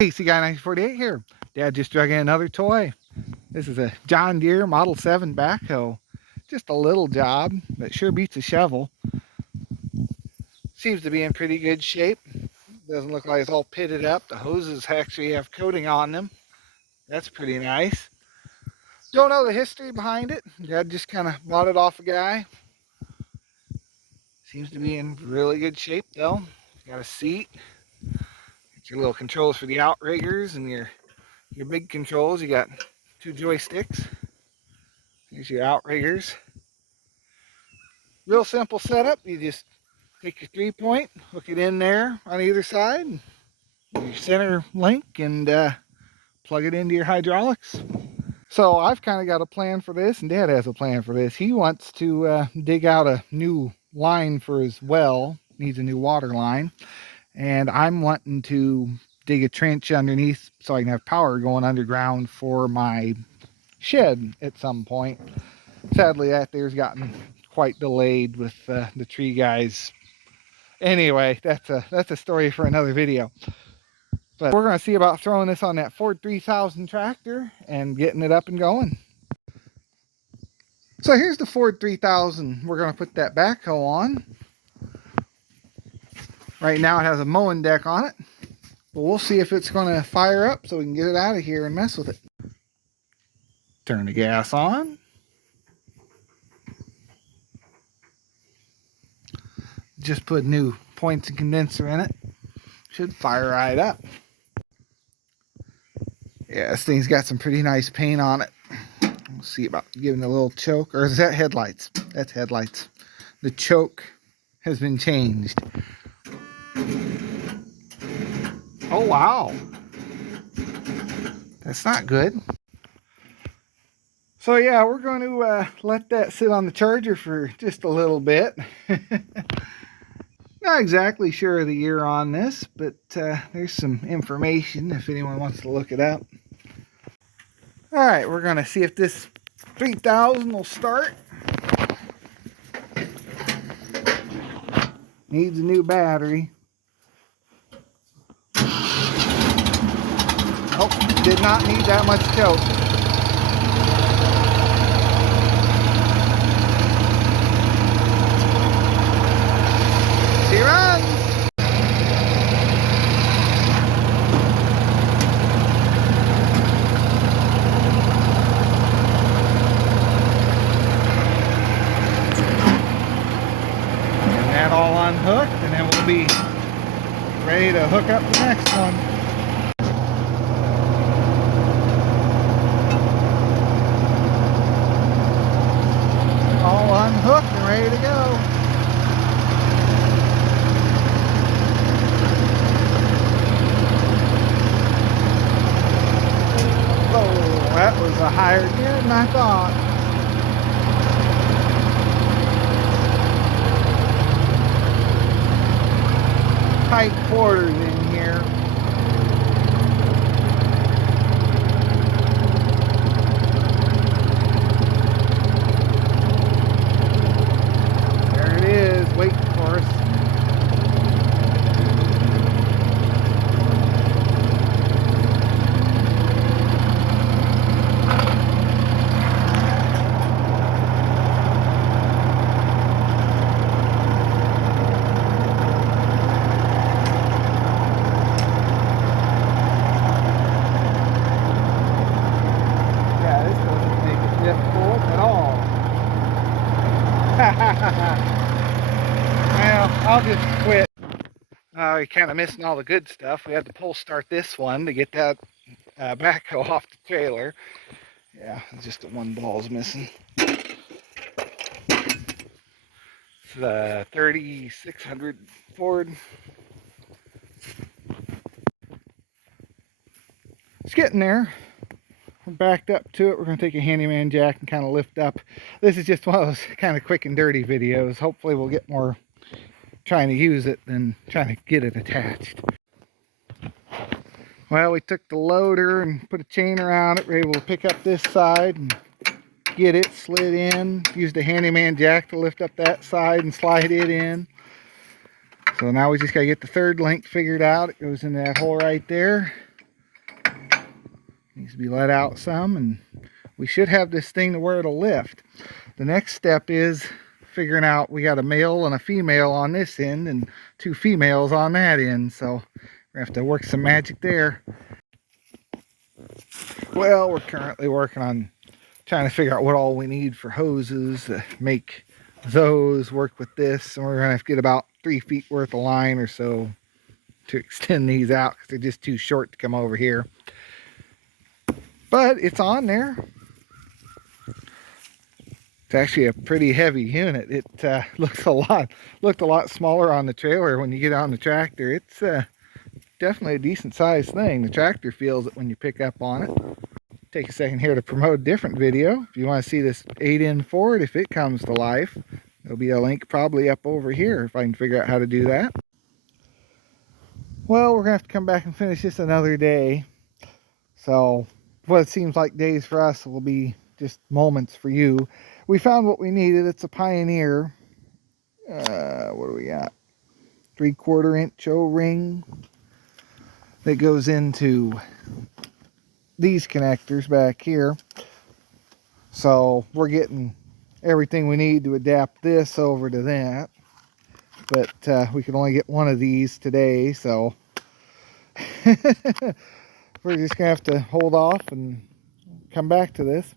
Hey, Guy 1948 here. Dad just drug in another toy. This is a John Deere Model 7 backhoe. Just a little job, but sure beats a shovel. Seems to be in pretty good shape. Doesn't look like it's all pitted up. The hoses actually have coating on them. That's pretty nice. Don't know the history behind it. Dad just kind of bought it off a guy. Seems to be in really good shape though. Got a seat. Got your little controls for the outriggers and your big controls. You got two joysticks. Here's your outriggers. Real simple setup. You just take your 3-point, hook it in there on either side, your center link, and plug it into your hydraulics. So I've kind of got a plan for this, and Dad has a plan for this. He wants to dig out a new line for his well. Needs a new water line. And I'm wanting to dig a trench underneath so I can have power going underground for my shed at some point. Sadly, that there's gotten quite delayed with the tree guys. Anyway, that's a story for another video. But we're going to see about throwing this on that Ford 3000 tractor and getting it up and going. So here's the Ford 3000 we're going to put that backhoe on. Right now it has a mowing deck on it, but we'll see if it's going to fire up so we can get it out of here and mess with it. Turn the gas on. Just put new points and condenser in it. Should fire right up. Yeah, this thing's got some pretty nice paint on it. We'll see about giving it a little choke. Or is that headlights? That's headlights. The choke has been changed. Oh, wow. That's not good. So yeah, we're going to let that sit on the charger for just a little bit. Not exactly sure of the year on this, but there's some information if anyone wants to look it up. All right, we're going to see if this 3000 will start. Needs a new battery. Oh, did not need that much choke. She runs. And that all unhooked, and then we'll be ready to hook up the next one. All unhooked and ready to go. Oh, that was a higher gear than I thought. Tight quarters in here. There it is, waiting for us. Well, I'll just quit. You're kind of missing all the good stuff. We had to pull start this one to get that backhoe off the trailer. Yeah, just the one ball's missing. It's the 3600 Ford. It's getting there. We're backed up to it. We're going to take a handyman jack and kind of lift up. This is just one of those kind of quick and dirty videos. Hopefully we'll get more trying to use it than trying to get it attached. Well, we took the loader and put a chain around it. We're able to pick up this side and get it slid in. Used a handyman jack to lift up that side and slide it in. So now we just got to get the third link figured out. It goes in that hole right there. Needs to be let out some, and we should have this thing to where it'll lift. The next step is figuring out, we got a male and a female on this end and 2 females on that end, so we have to work some magic there. Well, we're currently working on trying to figure out what all we need for hoses to make those work with this, and we're gonna have to get about 3 feet worth of line or so to extend these out because they're just too short to come over here. But it's on there. It's actually a pretty heavy unit. It looked a lot smaller on the trailer. When you get on the tractor, it's definitely a decent sized thing. The tractor feels it when you pick up on it. Take a second here to promote a different video. If you want to see this 8-in Ford, if it comes to life, there'll be a link probably up over here if I can figure out how to do that. Well, we're gonna have to come back and finish this another day. So what it seems like days for us will be just moments for you. We found what we needed. It's a Pioneer. What do we got? 3/4 inch O-ring that goes into these connectors back here. So we're getting everything we need to adapt this over to that. But we can only get one of these today, so we're just gonna have to hold off and come back to this.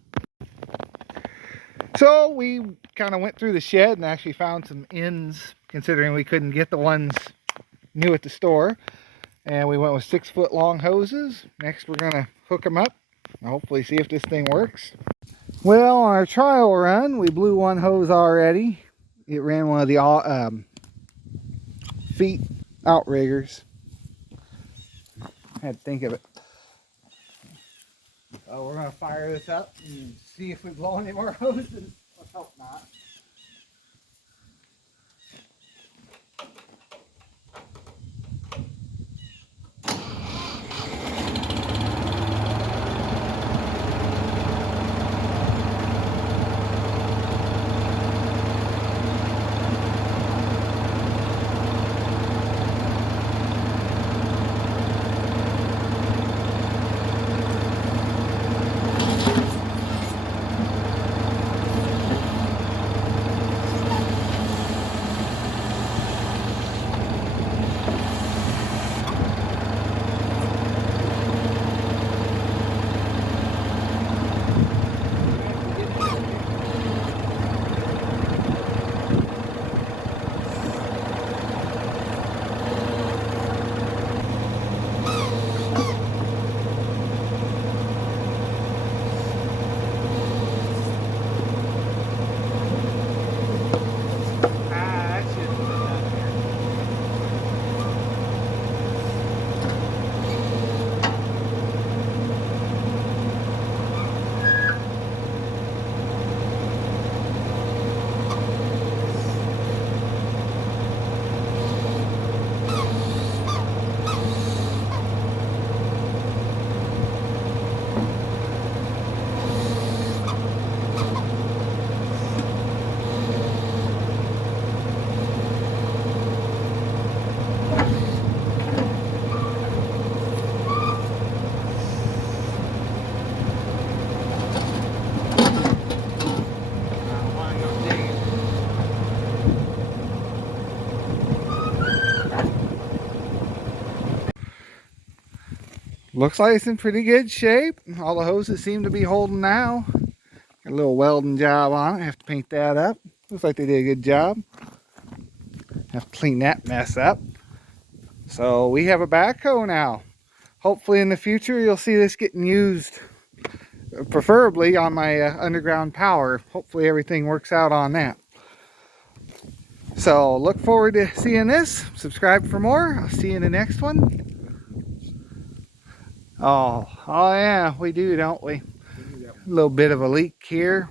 So we kind of went through the shed and actually found some ends, considering we couldn't get the ones new at the store. And we went with 6-foot long hoses. Next we're gonna hook them up and hopefully see if this thing works. Well, on our trial run, we blew one hose already. It ran one of the feet outriggers. Had to think of it. We're going to fire this up and see if we blow any more hoses. Let's hope not. Looks like it's in pretty good shape. All the hoses seem to be holding now. Got a little welding job on it. I have to paint that up. Looks like they did a good job. Have to clean that mess up. So we have a backhoe now. Hopefully in the future you'll see this getting used, preferably on my underground power. Hopefully everything works out on that. So look forward to seeing this. Subscribe for more. I'll see you in the next one. Oh yeah, we do, don't we? A little bit of a leak here.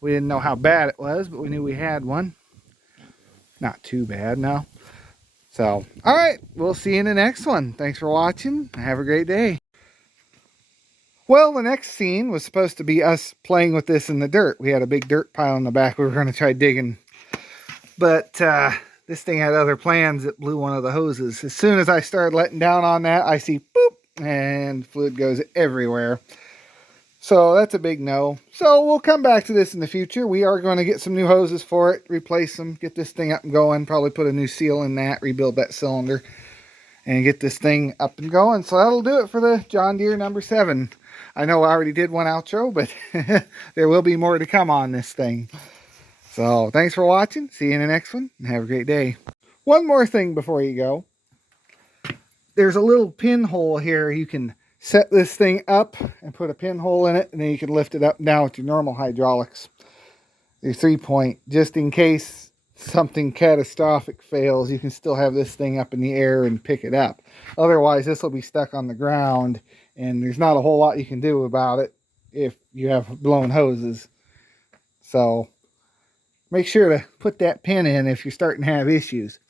We didn't know how bad it was, but we knew we had one. Not too bad, no. So, all right, we'll see you in the next one. Thanks for watching. Have a great day. Well, the next scene was supposed to be us playing with this in the dirt. We had a big dirt pile in the back. We were going to try digging. But this thing had other plans that blew one of the hoses. As soon as I started letting down on that, I see boop, and fluid goes everywhere. So that's a big no. So we'll come back to this in the future. We are going to get some new hoses for it, replace them, get this thing up and going, probably put a new seal in that, rebuild that cylinder, and get this thing up and going. So that'll do it for the John Deere number 7. I know I already did one outro, but there will be more to come on this thing. So thanks for watching. See you in the next one, and have a great day. One more thing before you go. There's a little pinhole here. You can set this thing up and put a pinhole in it, and then you can lift it up and down with your normal hydraulics. Your 3-point, just in case something catastrophic fails, you can still have this thing up in the air and pick it up. Otherwise, this will be stuck on the ground, and there's not a whole lot you can do about it if you have blown hoses. So make sure to put that pin in if you're starting to have issues.